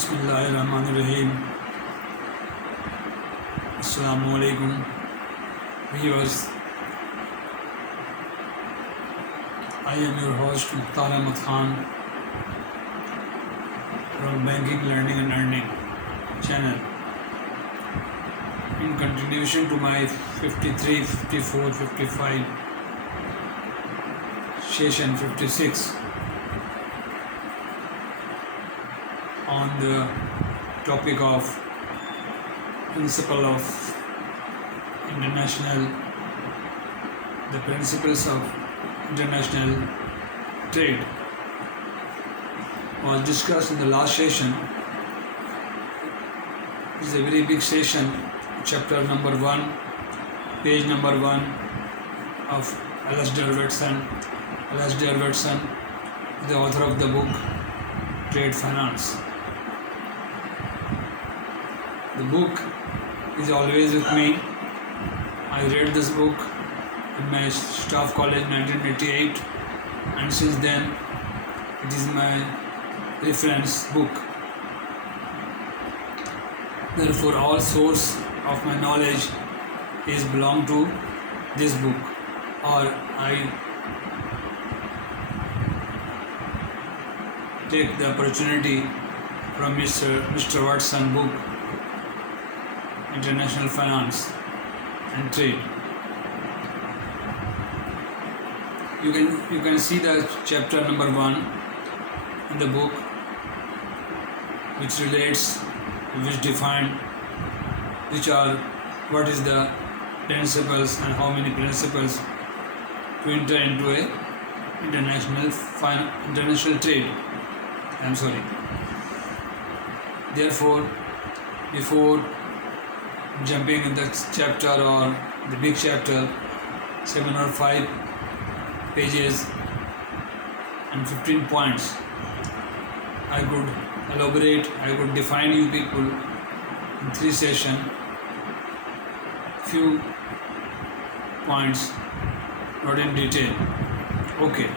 Bismillah, Rahim. Assalamu viewers. I am your host Mukhtar Ahmed Khan from Banking, Learning and Earning channel. In continuation to my 53, 54, 55 session 56 on the topic of principles of international trade was discussed in the last session. It is a very big session, chapter number 1, page number 1 of ALASDAIR WATSON. ALASDAIR WATSON, the author of the book Trade Finance. The book is always with me. I read this book in my staff college 1988, and since then it is my reference book. Therefore, all source of my knowledge is belong to this book, or I take the opportunity from Mr. Watson book, International Finance and Trade. You can see the chapter number 1 in the book, which relates, which define, what is the principles and how many principles to enter into a international trade. Therefore, before jumping in the chapter or the big chapter, 7 or 5 pages and 15 points, I could elaborate, I could define you people in 3 sessions, few points, not in detail. Okay.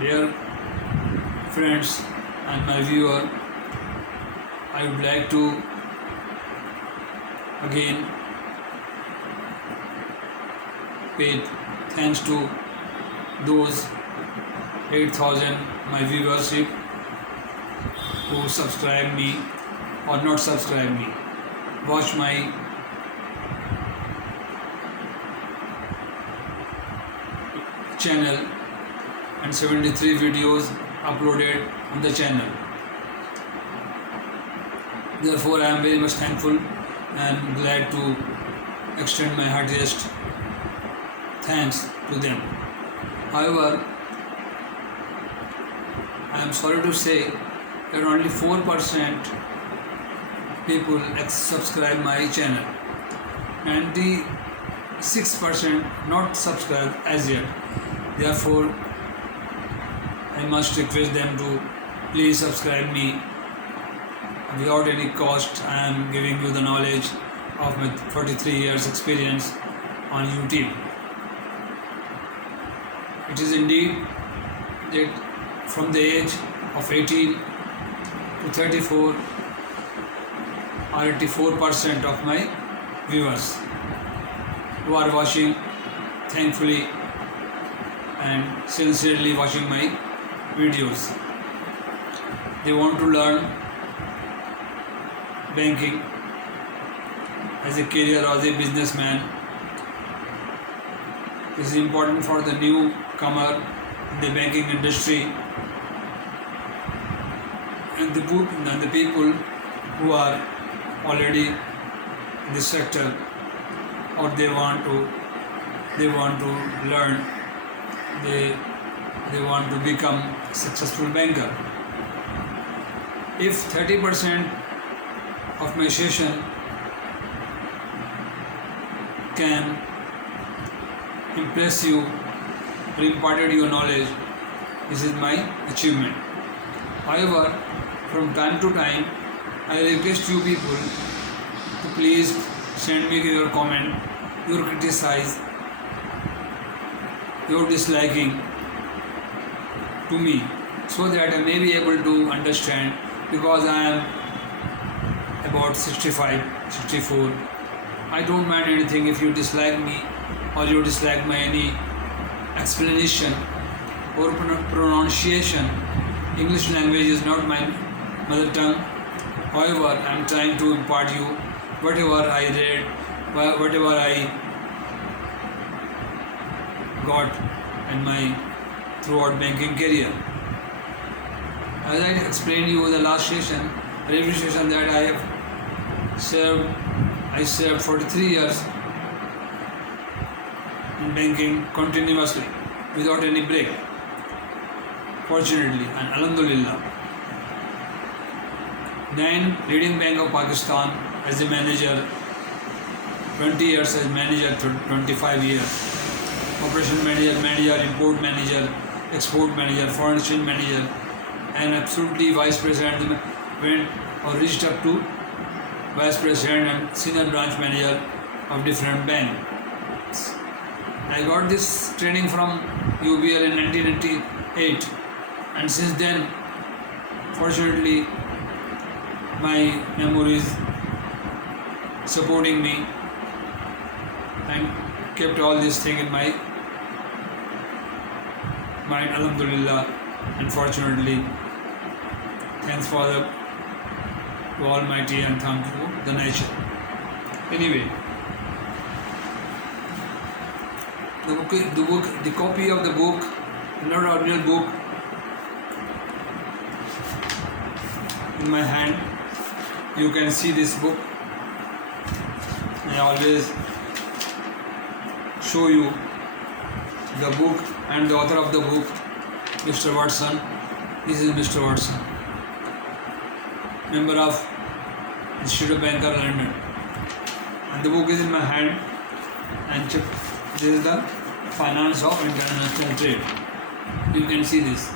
Dear friends and my viewer, I would like to again pay thanks to those 8,000 my viewership who subscribe me or not subscribe me, watch my channel, and 73 videos uploaded on the channel. Therefore, I am very much thankful and glad to extend my heartiest thanks to them. However, I am sorry to say that only 4% people subscribe my channel, and the 6% not subscribe as yet. Therefore, I must request them to please subscribe me. Without any cost, I am giving you the knowledge of my 43 years experience on YouTube. It is indeed that from the age of 18 to 34, 84% of my viewers who are watching, thankfully and sincerely watching my videos. They want to learn banking as a career or as a businessman. This is important for the newcomer in the banking industry, and the people who are already in the sector, or they want to learn, they want to become a successful banker. If 30% of my session can impress you or imparted your knowledge, this is my achievement. However, from time to time, I request you people to please send me your comment, your criticize, your disliking to me, so that I may be able to understand, because I am about 65, 64. I don't mind anything if you dislike me or you dislike my any explanation or pronunciation. English language is not my mother tongue. However, I am trying to impart you whatever I read, whatever I got in my throughout banking career. As I explained you in the last session, review session, that I served 43 years in banking continuously without any break, fortunately, and alhamdulillah. 9 leading bank of Pakistan as a manager, 20 years as manager, 25 years, operation manager, import manager, export manager, foreign exchange manager, and absolutely vice president, went or reached up to vice president and senior branch manager of different banks. I got this training from UBL in 1998, and since then, fortunately, my memory is supporting me and kept all this thing in my mind, alhamdulillah, and fortunately, thanks for the to Almighty and thanks to the nature. Anyway, the copy of the book, not original book, in my hand. You can see this book. I always show you the book and the author of the book, Mr. Watson. This is Mr. Watson, member of Institute of Banker, London. And the book is in my hand, and this is the Finance of International Trade. You can see this.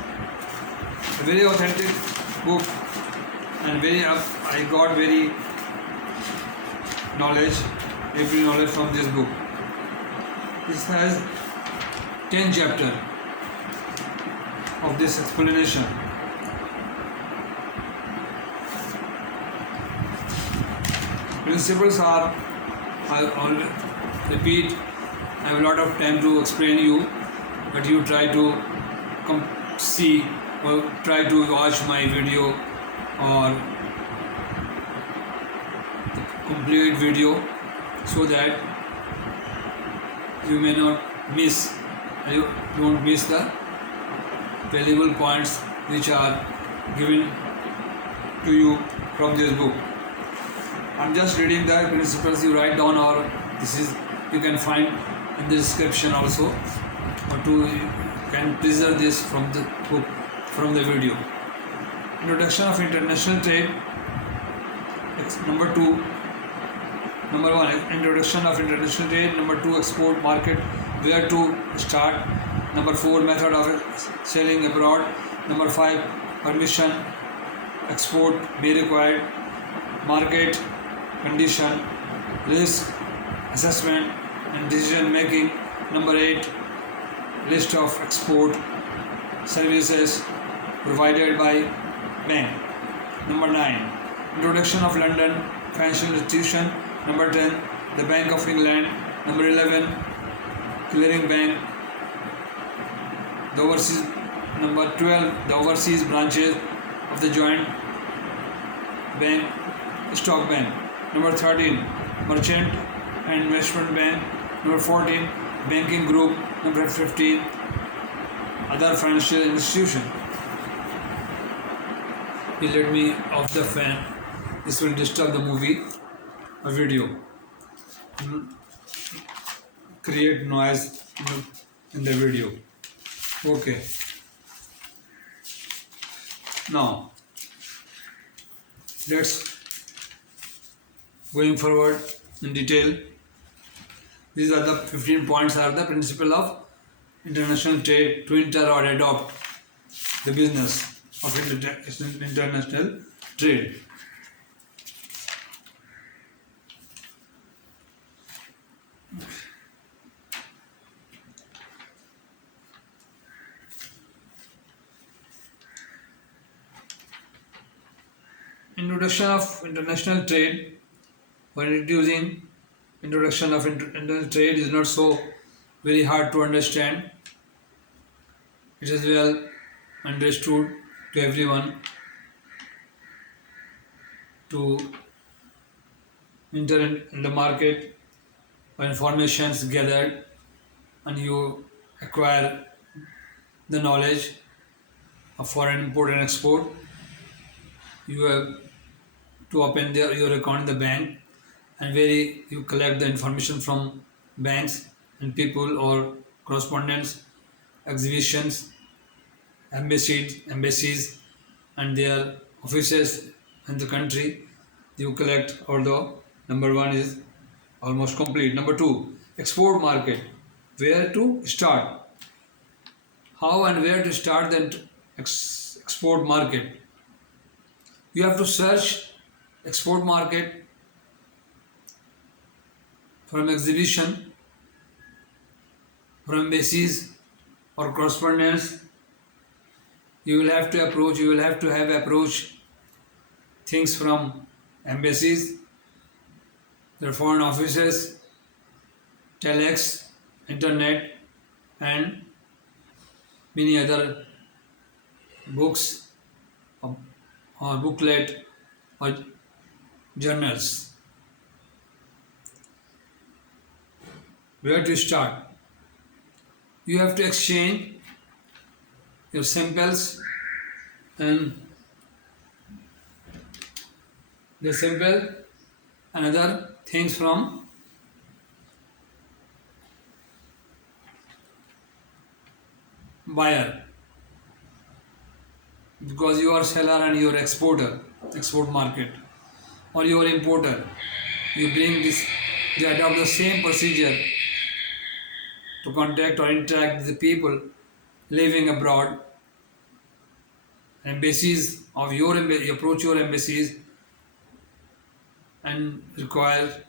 A very authentic book, and I got very knowledge, every knowledge from this book. This has 10 chapters of this explanation. Principles are, I'll repeat, I have a lot of time to explain you, but you try to see or try to watch my video or the complete video, so that you may not miss, you don't miss the valuable points which are given to you from this book. I'm just reading the principles you write down, or this is you can find in the description also, or you can preserve this from the book, from the video. Introduction of international trade. Number 1, introduction of international trade. Number 2, export market, where to start. Number 4, method of selling abroad. Number 5, permission export be required. Market condition, risk assessment and decision making. Number 8, list of export services provided by bank. Number 9, introduction of London financial institution. Number 10, the Bank of England. Number 11, clearing bank. The overseas. Number 12, the overseas branches of the joint bank, stock bank. Number 13, merchant and investment bank. Number 14, banking group. Number 15, other financial institution. Please let me off the fan. This will disturb the movie or video. Create noise in the video. Okay. Now, let's going forward in detail. These are the 15 points are the principle of international trade to enter or adopt the business of international trade. Introduction of international trade. When introducing introduction of international trade is not so very hard to understand. It is well understood to everyone to enter in the market when information is gathered and you acquire the knowledge of foreign import and export. You have to open your account in the bank, and where you collect the information from banks and people or correspondents, exhibitions, embassies and their offices in the country. You collect, although number one is almost complete. Number two, export market. Where to start? How and where to start the export market? You have to search export market from exhibition, from embassies or correspondence. You will have to approach things from embassies, their foreign offices, telex, internet and many other books or booklet or journals. Where to start? You have to exchange your samples and the sample and other things from buyer, because you are seller and you are exporter, export market, or you are importer. You bring this, you adopt the same procedure to contact or interact with the people living abroad. Embassies of your you approach your embassies and require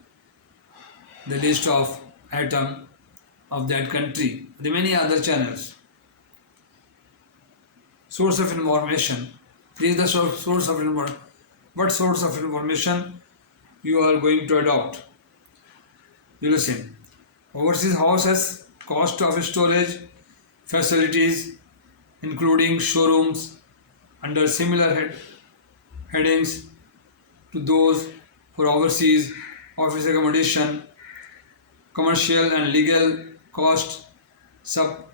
the list of item of that country. There are many other channels. Source of information. This is the source of information. What source of information you are going to adopt? You listen. Overseas houses, cost of storage, facilities, including showrooms, under similar headings to those for overseas office accommodation, commercial and legal cost. Sub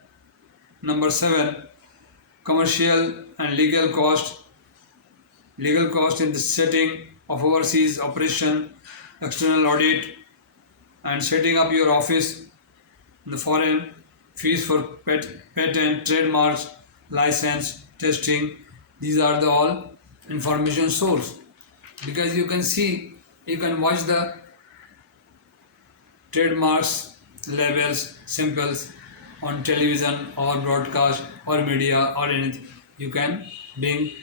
number 7, commercial and legal cost. Legal cost in the setting of overseas operation, external audit and setting up your office in the foreign, fees for patent, trademarks, license, testing. These are the all information source, because you can see, you can watch the trademarks, labels, symbols on television or broadcast or media or anything. You can bring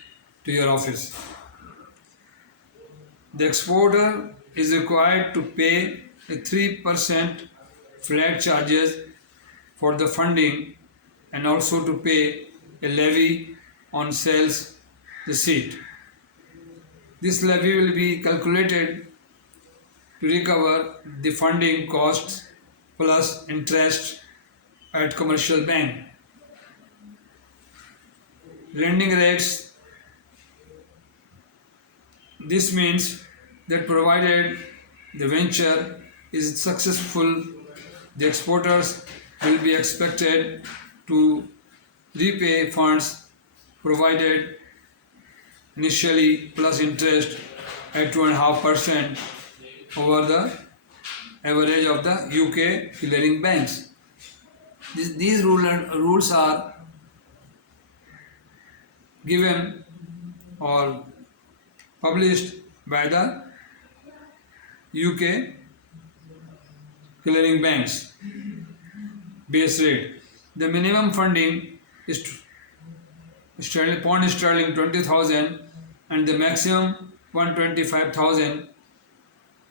to your office. The exporter is required to pay a 3% flat charges for the funding and also to pay a levy on sales receipt. This levy will be calculated to recover the funding costs plus interest at commercial bank. Lending rates. This means that provided the venture is successful, the exporters will be expected to repay funds provided initially plus interest at 2.5% over the average of the UK clearing banks. These rules are given or published by the UK clearing banks. Base rate. The minimum funding is pound sterling 20,000 and the maximum 125,000,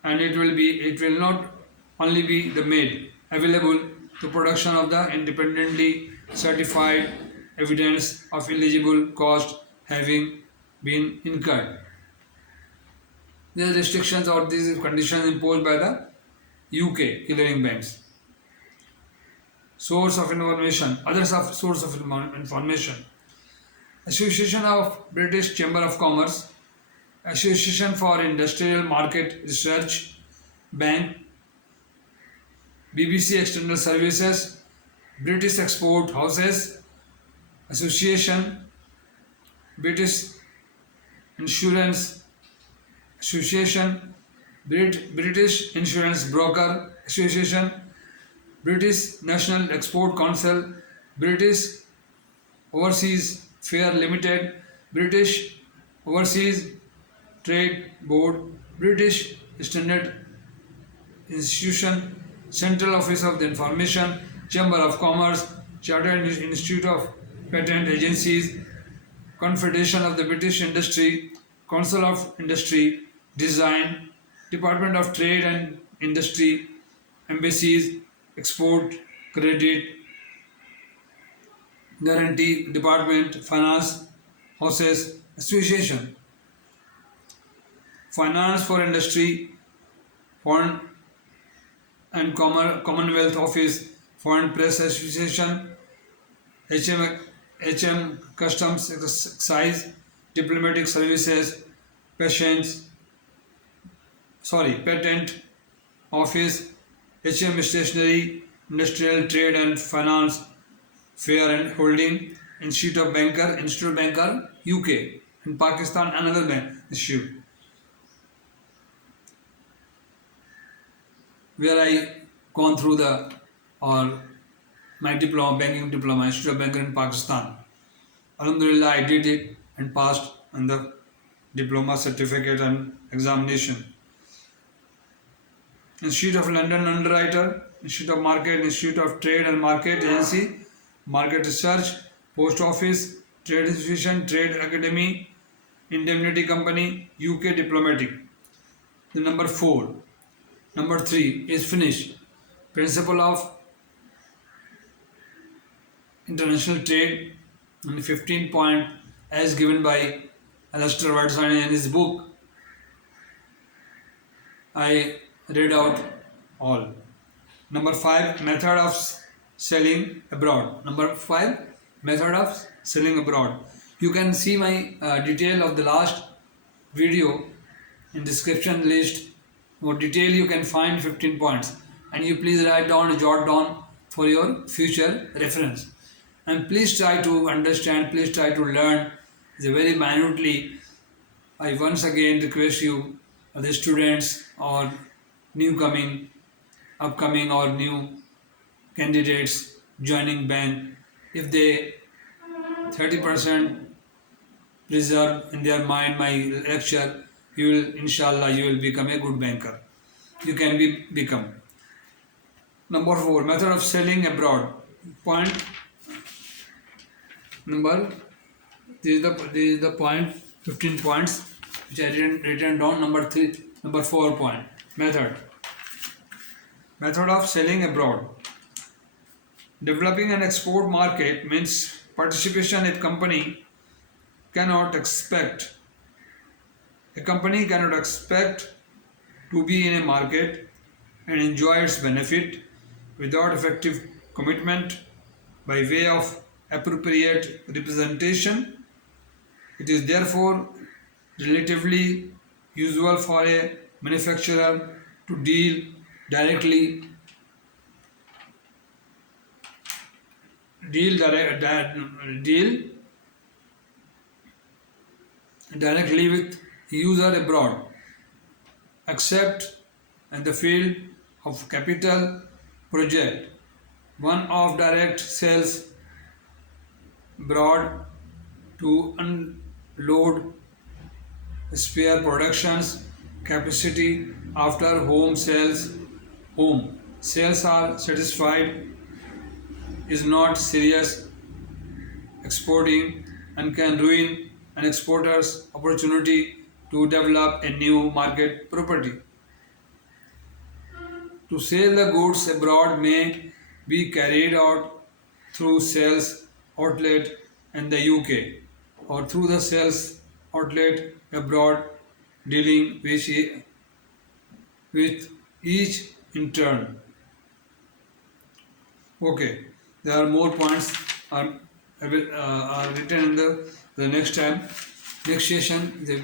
and it will not only be the made available to production of the independently certified evidence of eligible cost having been incurred. These restrictions or these conditions imposed by the UK clearing banks. Source of information, source of information. Association of British Chamber of Commerce, Association for Industrial Market Research, Bank, BBC External Services, British Export Houses, Association, British Insurance Association, British Insurance Broker Association, British National Export Council, British Overseas Fair Limited, British Overseas Trade Board, British Standard Institution, Central Office of the Information, Chamber of Commerce, Chartered Institute of Patent Agencies, Confederation of the British Industry, Council of Industry, Design, Department of Trade and Industry, Embassies, Export, Credit, Guarantee Department, Finance, Houses, Association, Finance for Industry, Foreign and Commonwealth Office, Foreign Press Association, HM Customs Excise, Diplomatic Services, Patent Office, HM Stationery, Industrial Trade and Finance, Fair and Holding, Institute of Banker, UK, and Pakistan another bank issue, where I gone through my diploma, banking diploma, Institute of Banker in Pakistan. Alhamdulillah, I did it and passed on the diploma certificate and examination. Institute of London Underwriter, Institute of Market, Institute of Trade and Market Agency, Market Research, Post Office, Trade Association, Trade Academy, Indemnity Company, UK Diplomatic. The number 4. Number 3 is finished. Principle of International Trade, and 15 point as given by ALASDAIR WATSON in his book. I read out all. Number 5, method of selling abroad. Number 5, method of selling abroad. You can see my detail of the last video in description list. More detail you can find 15 points, and you please write down, jot down for your future reference. And please try to understand, please try to learn very minutely. I once again request you, the students or upcoming or new candidates joining bank, if they 30% preserve in their mind my lecture, you will, inshallah, you will become a good banker. You can become. Number 4, method of selling abroad. Point number, this is the point, 15 points which I written down. Number 4 point, method of selling abroad. Developing an export market means participation. A company cannot expect to be in a market and enjoy its benefit without effective commitment by way of appropriate representation. It is therefore relatively usual for a manufacturer to deal directly with user abroad, except in the field of capital project, one of direct sales abroad to unload spare productions capacity after home sales are satisfied, is not serious exporting and can ruin an exporter's opportunity to develop a new market property. To sell the goods abroad may be carried out through sales outlet in the UK or through the sales outlet abroad dealing with each in turn. Okay, there are more points are written in the next time. Next session, the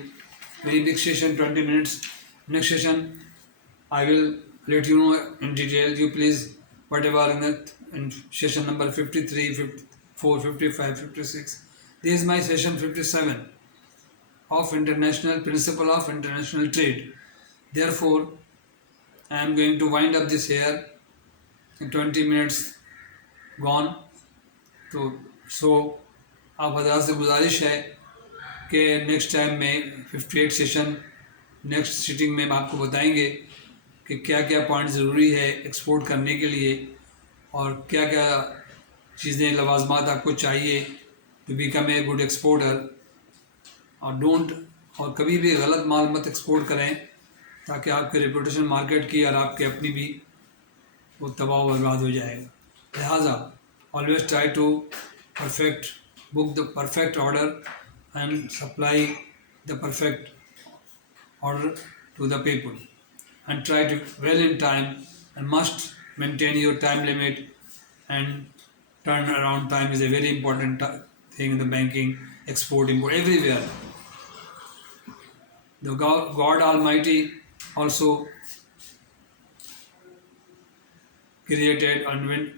very big session, 20 minutes. Next session, I will let you know in detail. You please, whatever in session number 53, 54, 55, 56. This is my session 57 of International Principle of International Trade. Therefore, I am going to wind up this here in 20 minutes gone. So आप हज़रात से गुजारिश है कि next time में 58 session next seating में हम आपको बताएंगे कि क्या क्या पॉइंट ज़रूरी है एक्सपोर्ट करने के लिए और क्या क्या चीज़ें लवाजमात आपको चाहिए to become a good exporter. और कभी भी गलत माल मत एक्सपोर्ट करें ताकि आपके रेपुटेशन मार्केट की और आपके अपनी भी वो तबाह बर्बाद हो जाएगा। लिहाजा always try to book the perfect order and supply the perfect order to the people, and try to well in time, and must maintain your time limit, and turnaround time is a very important thing in the banking, export, import, everywhere. The God Almighty also created and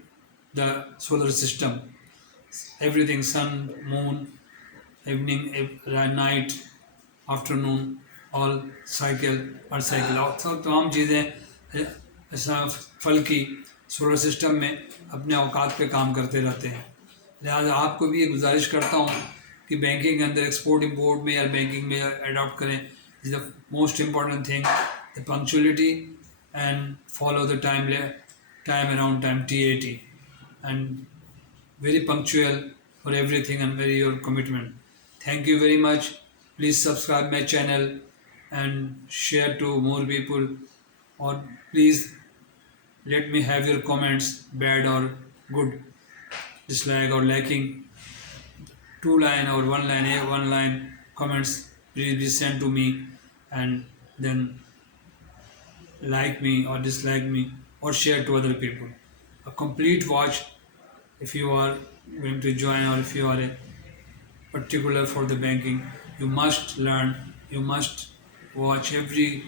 the solar system. Everything, sun, moon, evening, night, afternoon, all cycle और cycle सब तमाम चीज़ें ऐसा फल की solar system में अपने औकात पे काम करते रहते हैं। लिहाजा आपको भी ये गुजारिश करता हूँ कि बैंकिंग के अंदर एक्सपोर्ट इंपोर्ट में या बैंकिंग में अडॉप्ट करें। Is the most important thing the punctuality and follow the time around time TAT and very punctual for everything and very your commitment. Thank you very much. Please subscribe my channel and share to more people, or please let me have your comments, bad or good, dislike or liking, 2-line or 1-line comments. Please be sent to me, and then like me or dislike me or share to other people. A complete watch if you are going to join, or if you are a particular for the banking, you must learn, you must watch every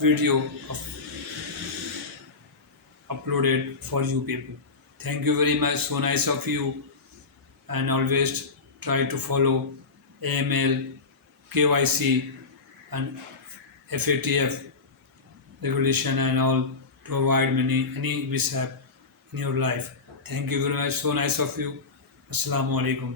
video uploaded for you people. Thank you very much, so nice of you, and always try to follow AML, KYC and FATF regulation and all to avoid any mishap in your life. Thank you very much. So nice of you. Assalamu alaikum.